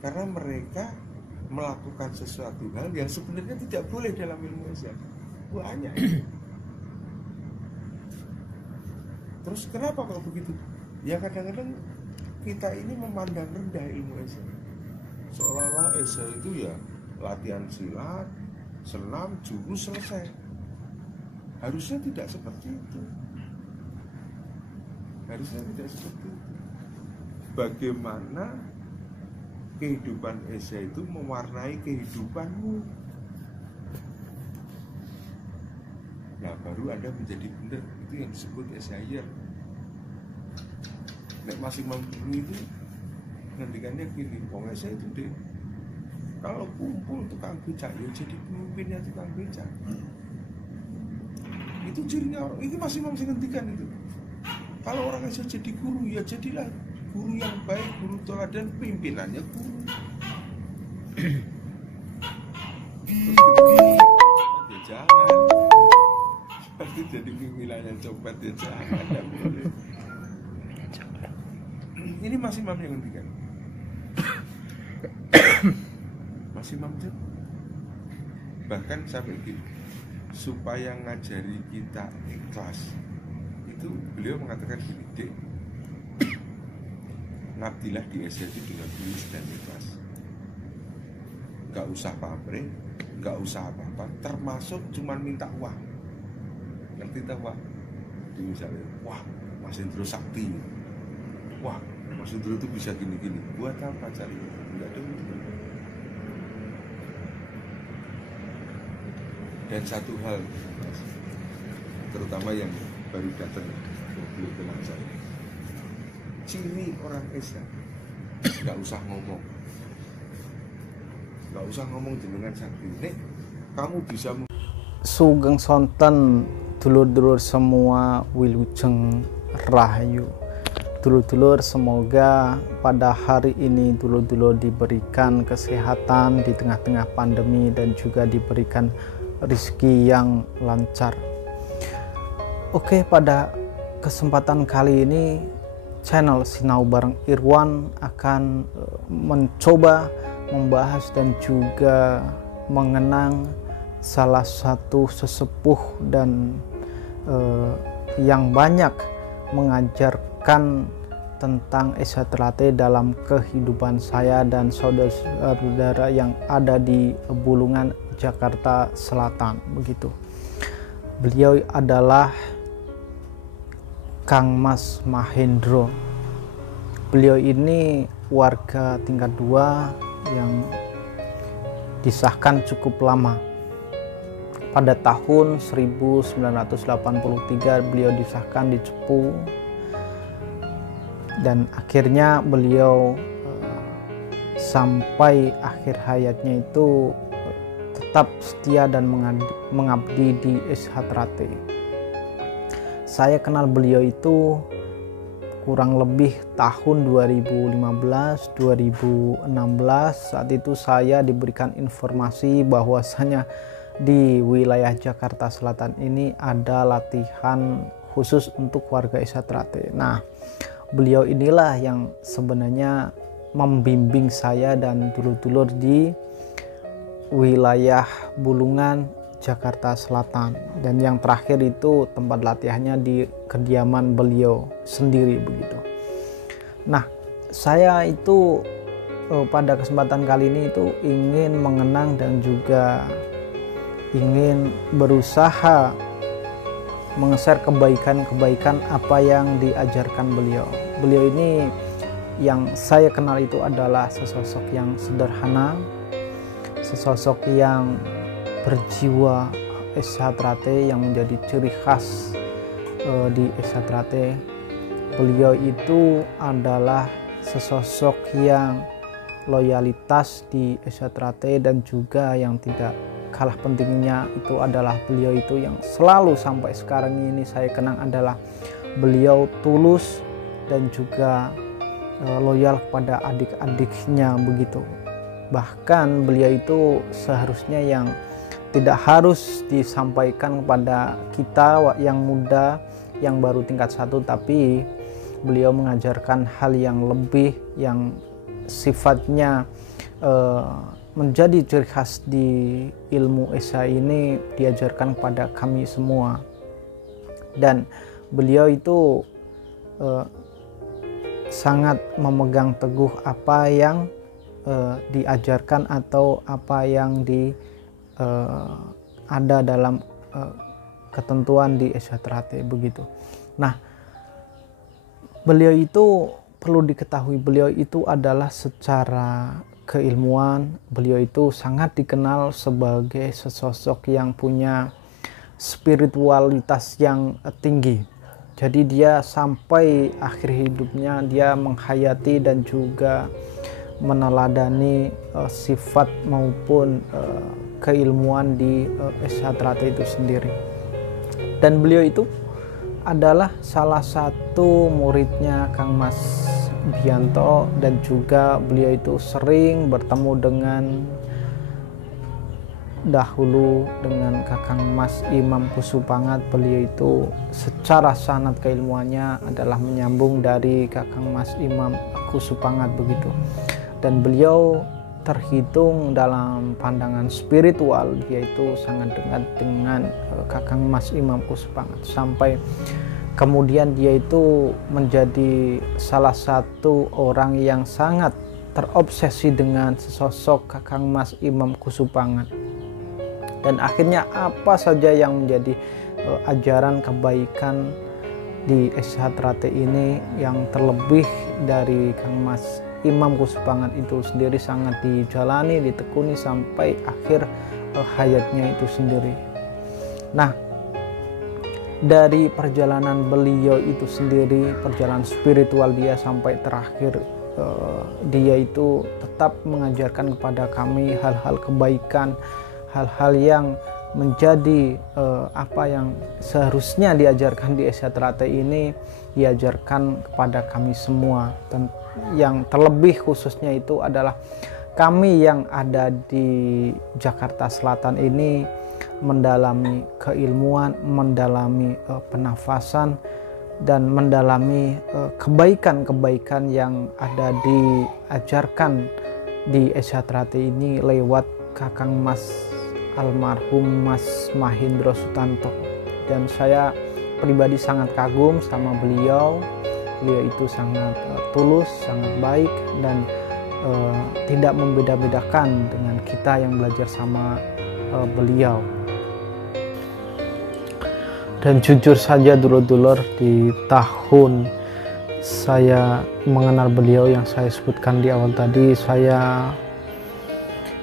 karena mereka melakukan sesuatu hal yang sebenarnya tidak boleh dalam ilmu Esa. Banyak. Terus kenapa kalau begitu? Ya kadang-kadang kita ini memandang rendah ilmu Esa. Seolah-olah Esa itu ya latihan silat, senam, jurus, selesai. Harusnya tidak seperti itu. Harusnya tidak seperti itu. Bagaimana kehidupan Esa itu mewarnai kehidupanmu. Nah baru Anda menjadi benar. Itu yang disebut Esayer. Nek masih mampu itu ngendikannya gini, wong Esa itu deh, kalau kumpul tukang becak ya jadi pemimpinnya tukang becak. Itu cirinya orang. Ini masih ngendikan itu. Kalau orang Esa jadi guru ya jadilah guru yang baik, guru teladan, pimpinannya guru. Terus ketika ya jangan, seperti jadi pimpinannya copet ya jangan, ya boleh. Ini masih Imam yang ngendikan. Masih Imam itu bahkan sampai gini, supaya ngajari kita ikhlas, itu beliau mengatakan gini, Dek, ngabdilah di Esa itu dengan tulus dan ikhlas. Gak usah pamrih, gak usah apa-apa, termasuk cuman minta uang. Ngerti tak Pak? Di misalnya, wah Mas Indro sakti, wah Mas Indro itu bisa gini-gini. Buat apa cari? Enggak ada. Dan satu hal, Mas, terutama yang baru datang, belum kenal saya, ciri orang Esa, nggak usah ngomong, jenengan sakti. Nek kamu bisa Sugeng sonten dulur-dulur semua, wilujeng rahayu. Dulur-dulur, semoga pada hari ini dulur-dulur diberikan kesehatan di tengah-tengah pandemi dan juga diberikan rezeki yang lancar. Oke, pada kesempatan kali ini channel Sinau Bareng Irwan akan mencoba membahas dan juga mengenang salah satu sesepuh dan yang banyak mengajarkan tentang Esa Ternate dalam kehidupan saya dan saudara-saudara yang ada di Bulungan, Jakarta Selatan, begitu. Beliau adalah Kang Mas Mahendro. Beliau ini warga tingkat 2 yang disahkan cukup lama. Pada tahun 1983 beliau disahkan di Cepu, dan akhirnya beliau sampai akhir hayatnya itu tetap setia dan mengabdi di Esa Ternate. Saya kenal beliau itu kurang lebih tahun 2015-2016. Saat itu saya diberikan informasi bahwasanya di wilayah Jakarta Selatan ini ada latihan khusus untuk warga Esa Ternate. Nah, beliau inilah yang sebenarnya membimbing saya dan dulur-dulur di wilayah Bulungan, Jakarta Selatan, dan yang terakhir itu tempat latihannya di kediaman beliau sendiri, begitu. Nah, saya itu pada kesempatan kali ini itu ingin mengenang dan juga ingin berusaha meng-share kebaikan-kebaikan apa yang diajarkan beliau. Beliau ini yang saya kenal itu adalah sesosok yang sederhana, sesosok yang berjiwa Esa Ternate yang menjadi ciri khas di Esa Ternate. Beliau itu adalah sesosok yang loyalitas di Esa Ternate, dan juga yang tidak kalah pentingnya itu adalah beliau itu yang selalu sampai sekarang ini saya kenang adalah beliau tulus dan juga loyal kepada adik-adiknya, begitu. Bahkan beliau itu seharusnya yang tidak harus disampaikan kepada kita yang muda yang baru tingkat 1, tapi beliau mengajarkan hal yang lebih, yang sifatnya menjadi ciri khas di ilmu Esa ini diajarkan kepada kami semua, dan beliau itu sangat memegang teguh apa yang diajarkan atau apa yang ada dalam ketentuan di Esa Trate begitu. Nah, beliau itu perlu diketahui, beliau itu adalah secara keilmuan, beliau itu sangat dikenal sebagai sesosok yang punya spiritualitas yang tinggi. Jadi dia sampai akhir hidupnya dia menghayati dan juga meneladani sifat maupun keilmuan di Esa Trate itu sendiri. Dan beliau itu adalah salah satu muridnya Kang Mas Bianto, dan juga beliau itu sering bertemu dengan dahulu dengan Kakang Mas Imam Kusupangat. Beliau itu secara sanad keilmuannya adalah menyambung dari Kakang Mas Imam Kusupangat begitu, dan beliau terhitung dalam pandangan spiritual yaitu sangat dekat dengan Kakang Mas Imam Kusupangat, sampai kemudian dia itu menjadi salah satu orang yang sangat terobsesi dengan sesosok Kakang Mas Imam Kusupangat. Dan akhirnya apa saja yang menjadi ajaran kebaikan di Esa Trate ini, yang terlebih dari Kang Mas Imam Kusupangat itu sendiri sangat dijalani, ditekuni sampai akhir hayatnya itu sendiri. Nah, dari perjalanan beliau itu sendiri, perjalanan spiritual dia sampai terakhir, dia itu tetap mengajarkan kepada kami hal-hal kebaikan, hal-hal yang menjadi apa yang seharusnya diajarkan di Esa Trate ini diajarkan kepada kami semua. Dan yang terlebih khususnya itu adalah kami yang ada di Jakarta Selatan ini mendalami keilmuan, mendalami penafasan, dan mendalami kebaikan-kebaikan yang ada diajarkan di Esa Trate ini lewat Kakang Mas almarhum Mas Mahindra Sutanto. Dan saya pribadi sangat kagum sama beliau. Beliau itu sangat tulus, sangat baik, dan tidak membeda-bedakan dengan kita yang belajar sama beliau. Dan jujur saja dulur-dulur, di tahun saya mengenal beliau yang saya sebutkan di awal tadi, saya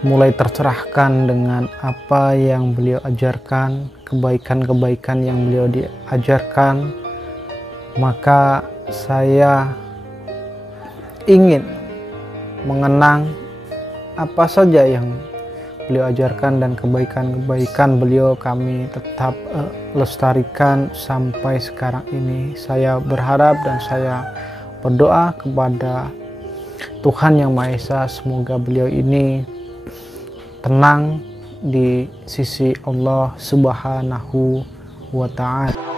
mulai tercerahkan dengan apa yang beliau ajarkan, kebaikan-kebaikan yang beliau diajarkan. Maka saya ingin mengenang apa saja yang beliau ajarkan, dan kebaikan-kebaikan beliau kami tetap lestarikan sampai sekarang ini. Saya berharap dan saya berdoa kepada Tuhan Yang Maha Esa, semoga beliau ini tenang di sisi Allah Subhanahu wa Ta'ala.